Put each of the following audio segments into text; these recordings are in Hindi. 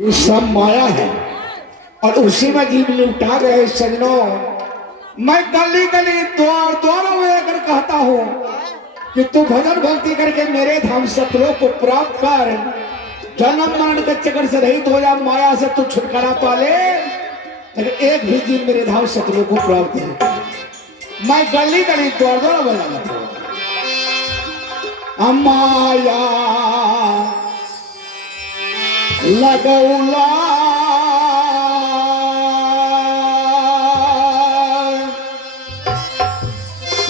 ये सब माया है और उसी में जीव लुटा गए सजनों। मैं गली गली द्वार द्वारों में आकर कहता हूँ कि तू भजन भक्ति करके मेरे धाम सतलों को प्राप्त कर, जन्म मरण के चक्कर से रहित हो जा, माया से तू छुटकारा पा ले। लेकिन एक भी जीव मेरे धाम सतलों को प्राप्त नहीं। मैं गली गली द्वार द्वारों में लगाता हूँ। माया लगौला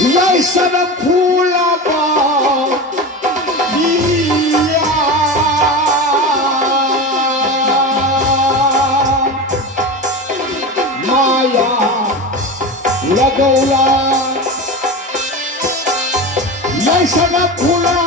लैसन फूला माया लगौला लैसन फूला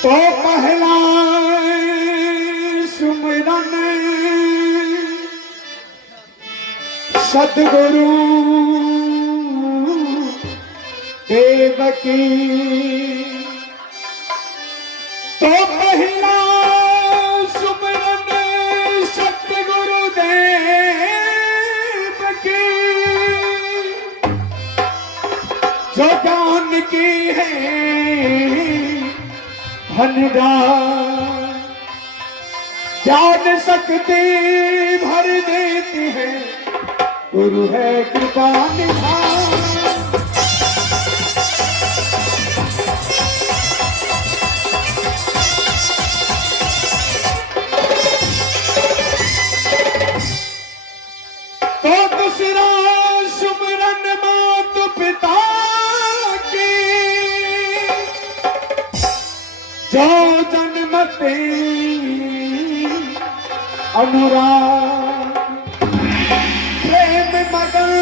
तो पहला सुमिरन सतगुरु देव की, तो पहला सुमिरन सतगुरु देव की, जो ज्ञान की है भंडार, ज्ञान शक्ति भर देती है, गुरु है कृपा निधान। तो दूसरा जो जन्मते अनुराग प्रेम मगन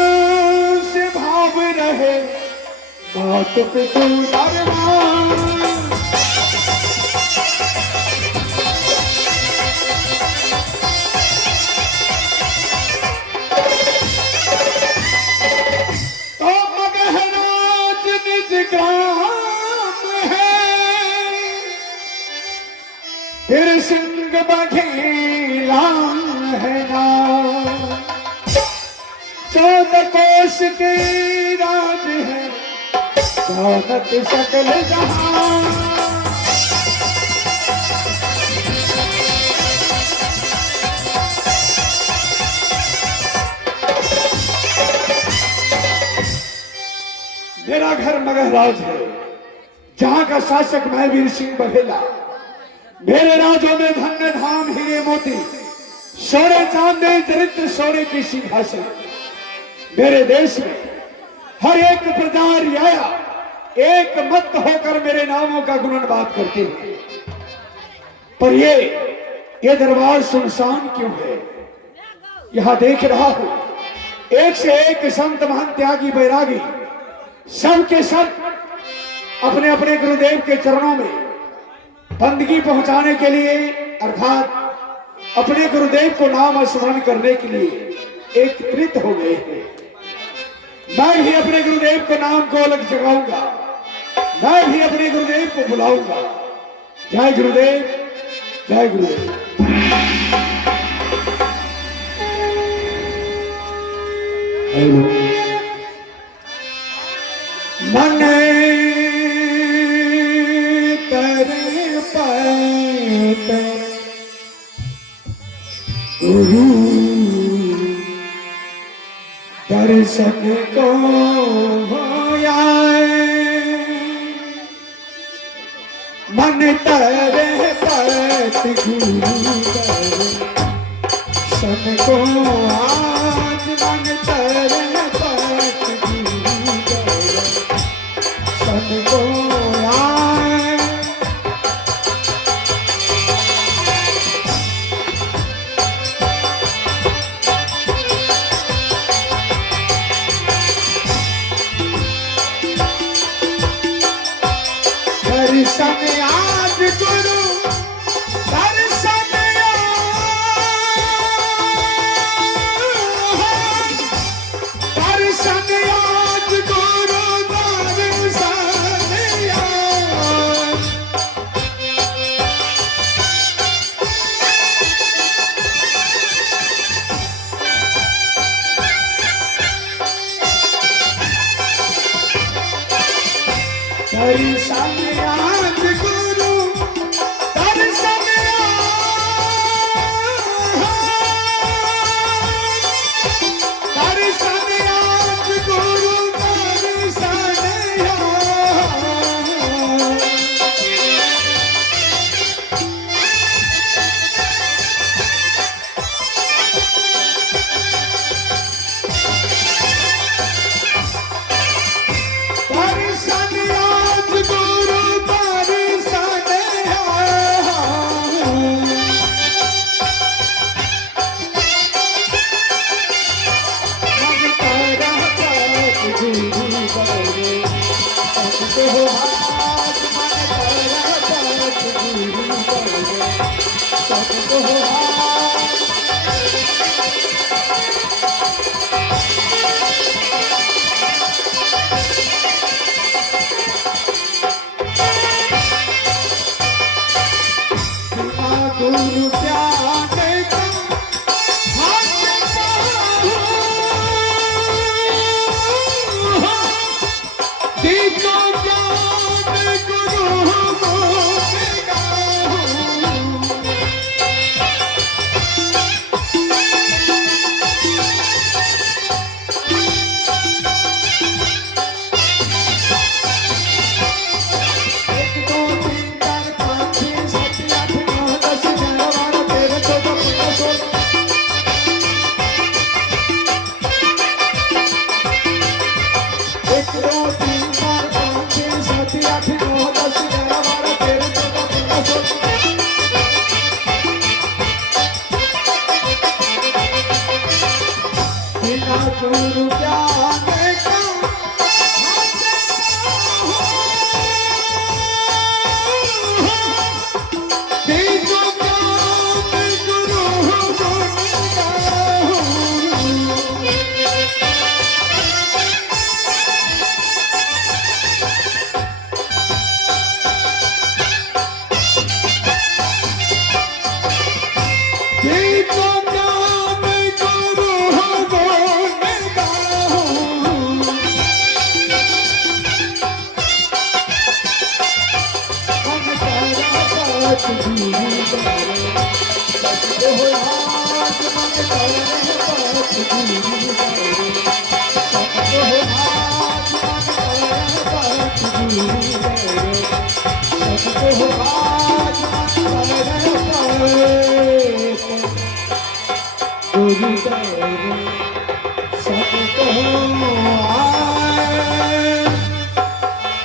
से भाव रहे बात पे तू दरबार तो मगहराज निज ग्राम है फिर सिंह बघेला है ना 14 कोश के राज है जानत सकल जहां मेरा घर मगहराज है जहां का शासक मैं वीर सिंह बघेला मेरे राज्यों में धन्य धाम हीरे मोती सोने चांदी चरित्र सोने की सिंहासन मेरे देश में हर एक प्रजा रियाया एक मत होकर मेरे नामों का गुणगान करते हैं पर ये दरबार सुनसान क्यों है यहां देख रहा हूं एक से एक संत महान त्यागी बैरागी सब के सब अपने अपने गुरुदेव के चरणों में बंदगी पहुंचाने के लिए अर्थात अपने गुरुदेव को नाम स्मरण करने के लिए एकत्रित हो गए हैं मैं भी अपने गुरुदेव के नाम को अलग जगाऊंगा मैं भी अपने गुरुदेव को बुलाऊंगा जय गुरुदेव जय गुरुदेव मन कर पाते गुरु दर्शन को मन तेरे पत गुरु दर्शन को आज मन तेरे पत गुरु दर्शन को दर्शन आज गुरु दर्शन दर्शन आज गुरु दर्शन दर्शन आज गुरु दर्शन दर्शन आज गुरु दर्शन गुरु ना गुरु ज्ञान का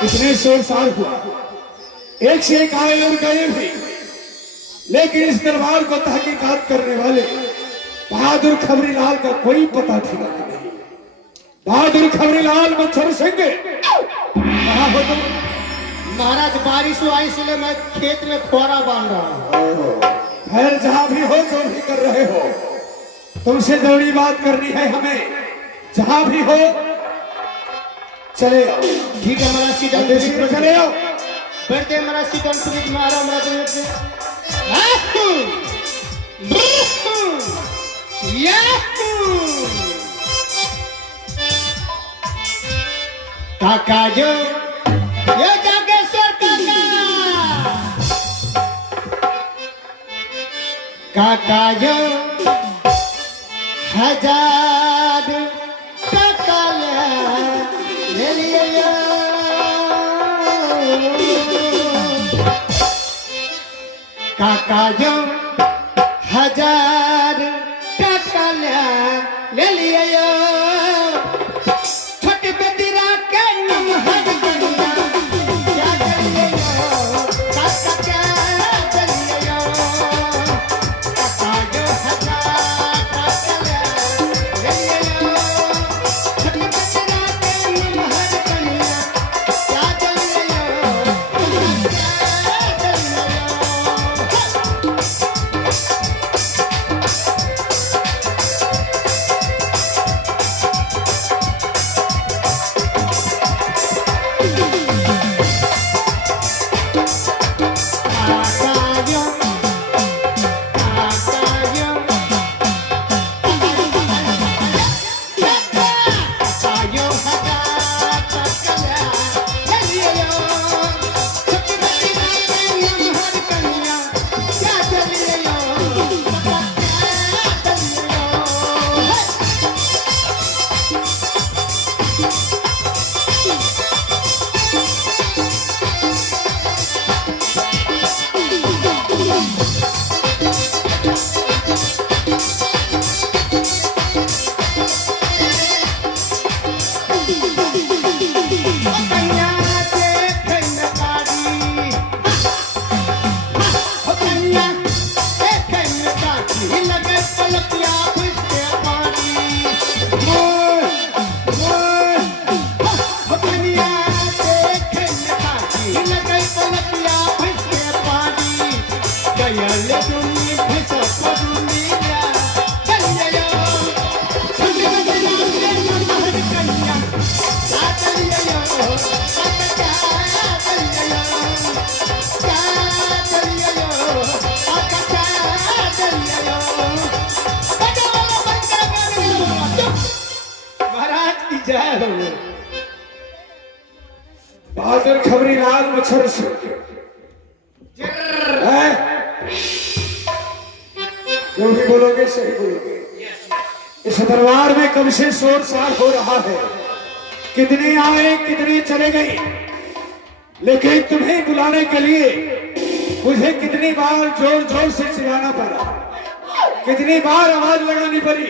इतने शोरसार हुआ, एक से एक आए और गए भी, लेकिन इस दरबार को तहकीकात करने वाले बहादुर खबरीलाल का कोई पता ठिकाना नहीं। बहादुर खबरीलाल मच्छर सिंह कहाँ हो तुम? महाराज बारिश आई इसलिए मैं खेत में खोरा बांध रहा हूँ। खैर जहां भी हो जो भी कर रहे हो, तुमसे जरूरी बात करनी है हमें। जहां भी हो चले आओ। ठीक है महाराज, सीट चले आओ, बैठते हैं महाराज। सीट पुलिस में आ रहा काका जो ये जागेश्वर काका जो 1000 टका ले लिया काका जो 1000 टका ले लिया छोटे बेदरा के नमहर गंगा क्या करिए काका क्या करिए काका जो 1000 टका ले लिया छोटे बेदरा के नमहर गंगा क्या करिए बहादुर खबरीलाल मच्छर सिंह जो भी बोलोगे सही बोलोगे। इस दरबार में कब से शोर सार हो रहा है, कितने आए कितने चले गए, लेकिन तुम्हें बुलाने के लिए मुझे कितनी बार जोर जोर से चिल्लाना पड़ा, कितनी बार आवाज लगानी पड़ी।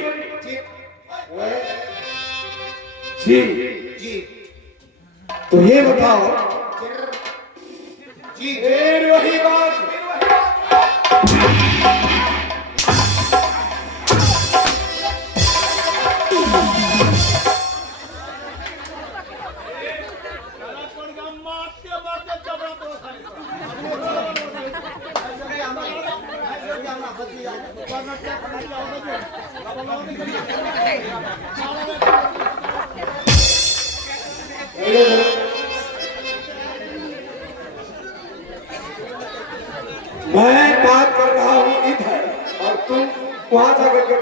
जी जी तो ये बताओ जी फिर वही बात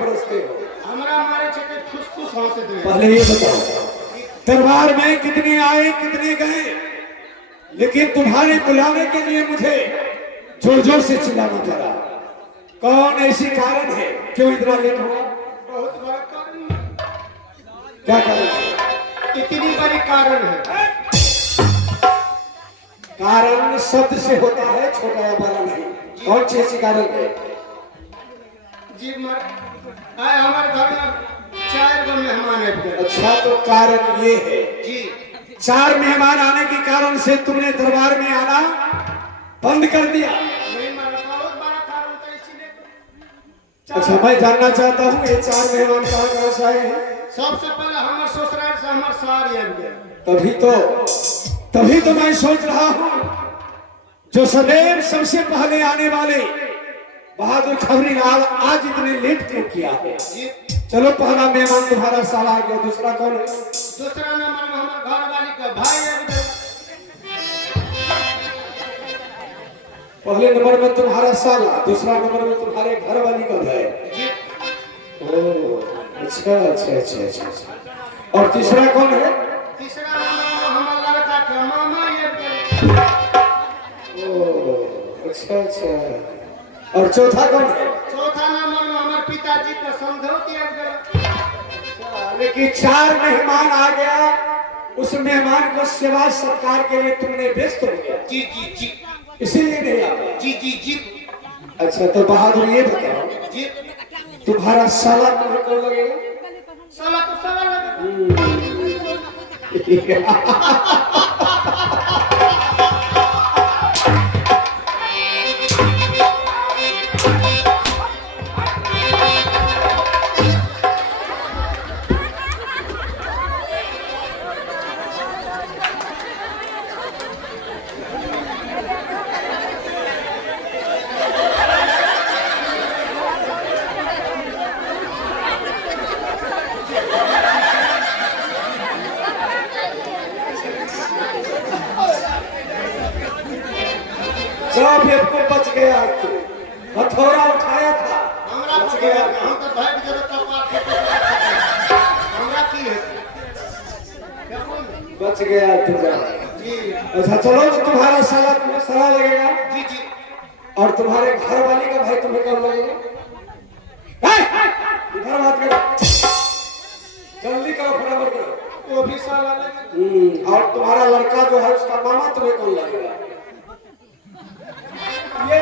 बरसते हो? हमरा हमारे क्षेत्र खुश हंसे दे। पहले ये बताओ, दरबार में कितने आए कितने गए, लेकिन तुम्हारे बुलाने के लिए मुझे जोर जोर से चिल्लाना पड़ा। कौन ऐसी कारण है क्यों इतना लेट हुआ? बहुत बड़ा कारण है। क्या कारण है? इतनी बड़ी कारण है। कारण शब्द से होता है, छोटा या बड़ा नहीं। कौन सी ऐसी कारण है? जी आए हमारे घर में 4 गो मेहमान है। अच्छा, तो कारण ये है जी 4 मेहमान आने के कारण से तुमने दरबार में आना बंद कर दिया। नहीं मारा, बहुत बड़ा कारण था इसीलिए। अच्छा, मैं जानना चाहता हूँ ये 4 मेहमान कहाँ से आए हैं? सबसे पहले हमारे ससुराल से हमारे सार आ गए। तभी तो मैं सोच रहा हूँ, जो सदैव सबसे पहले आने वाले बहादुर खबरी लाल आज इतने लेट क्यों किया है? जी चलो, पहला मेहमान तुम्हारा साला आ गया, दूसरा कौन है? दूसरा नंबर में हमारे घर वाली का भाई आ गया। पहले नंबर में तुम्हारा साला, दूसरा नंबर में तुम्हारे घर वाली का भाई। जी ओह, अच्छा। और तीसरा कौन है? तीसरा नंबर में हमारा लड़का का मामा आ गया। ओह, अच्छा। और चौथा कौन है? चौथा नंबर में हमारे पिताजी का समझौती आ गया। लेकिन 4 मेहमान आ गया, उस मेहमान को सेवा सत्कार के लिए तुमने व्यस्त हो गया, जी जी जी इसीलिए नहीं आ पाया। जी जी जी अच्छा, तो बहादुर ये बताओ, जी तुम्हारा साला तुम्हें कौन लगेगा? साला तो साला लगा। सब एक को बच गया, तू हथौड़ा उठाया था, हमरा बच बच गया। गया। हम तो भाग जरूरत का पार हमरा की है? क्या बोल? बच गया तू जा। जी अच्छा, चलो, तो तुम्हारा साला तुम्हें साला लगेगा, जी जी और तुम्हारे घर वाले का भाई तुम्हें कौन लगेगा? इधर बात करो, जल्दी करो, फटाफट करो। वो भी साला लगा। और तुम्हारा लड़का जो है उसका मामा तुम्हें कौन लगेगा? ये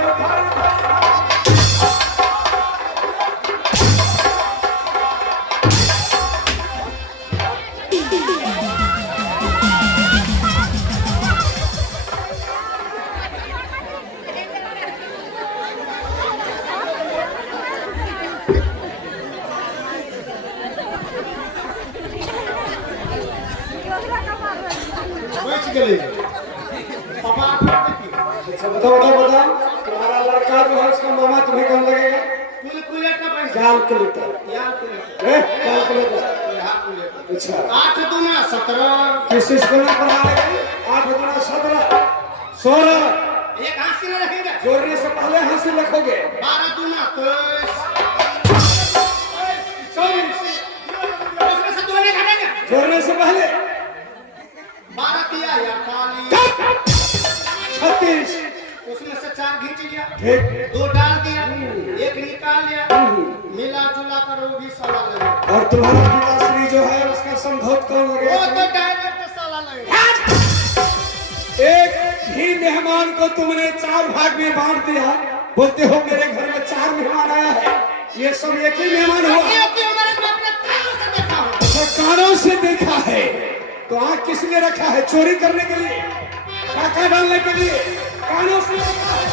बच गए। पापा अच्छा, बताओ, तुम्हारा लड़का जो है उसका मामा तुम्हें कौन लगेगा? कैलकुलेट का पैसा। कैलकुलेटर। कैलकुलेटर। कैलकुलेटर। अच्छा, 8 दूना 17। किस स्कूल में पढ़ा रहे? 8 गुना 17, 16। एक हासिल रहेगा। जोड़ने से पहले हासिल रखोगे। 12 दूना 23। 24। उसमें से 2 घटेगा। जोड़ने से पहले 12 दिया या 48। 36। उसमें से 4 खींच लिया, ठीक। 2 डाल दिया, 1 निकाल लिया, मिला जुला कर वो भी साला लगे। और तुम्हारा पिताश्री जो है उसका समझौत कौन वो लगेगा? तो डायरेक्ट साला लगे। एक ही मेहमान को तुमने 4 भाग में बांट दिया, बोलते हो मेरे घर में 4 मेहमान आया है, ये सब एक ही मेहमान हुआ। हमारे को अपने कानों से देखा हूं। अच्छा, कानों से देखा है, तो आंख किसने रखा है? चोरी करने के लिए, डाका डालने के लिए कानों से देखा है।